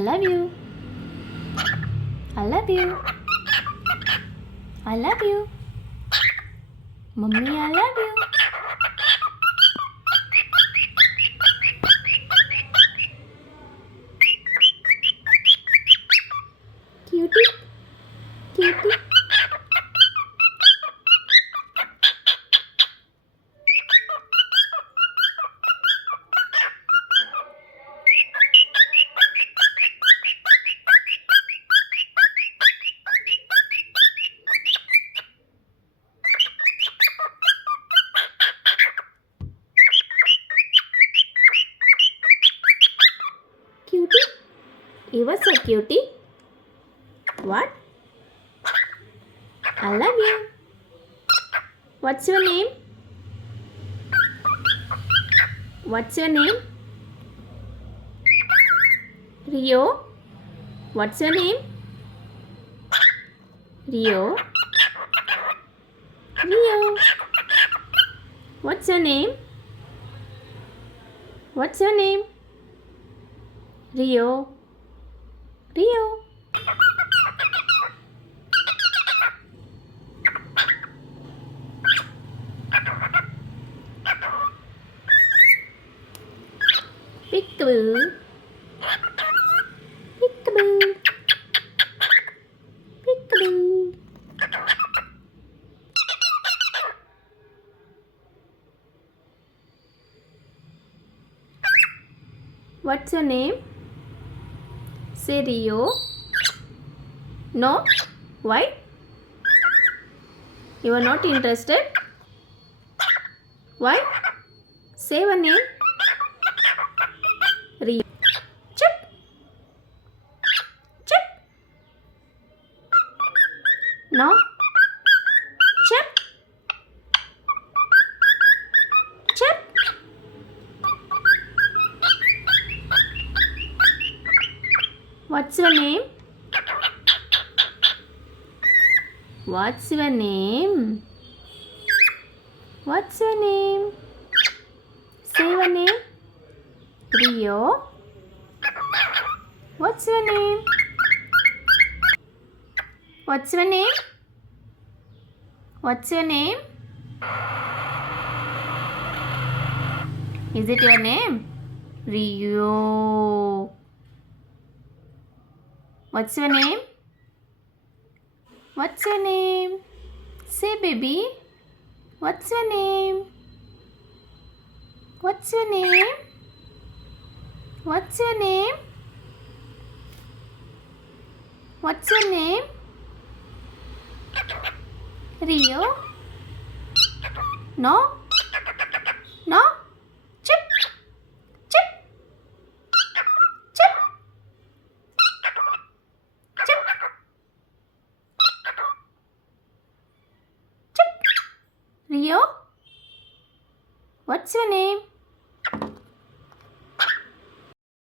love you. I love you. I love you. Mummy, I love you. Cutie, cutie. Cutie, you are so cutie. What? I love you. What's your name? What's your name? Rio. What's your name? Rio. Rio. What's your name? What's your name? Rio. Rio. Peekaboo. Peekaboo. Peekaboo. What's your name? Say Rio. No? Why? You are not interested? Why? Say one name. Rio. Chip. Chip. No? Chip. Chip. What's your name? What's your name? What's your name? Say your name. Rio. What's your name? What's your name? What's your name? Is it your name? Rio. What's your name? What's your name? Say baby. What's your name? What's your name? What's your name? What's your name? Rio? No? No? Chip? Chip? Chip? Chip? Chip? Rio? What's your name?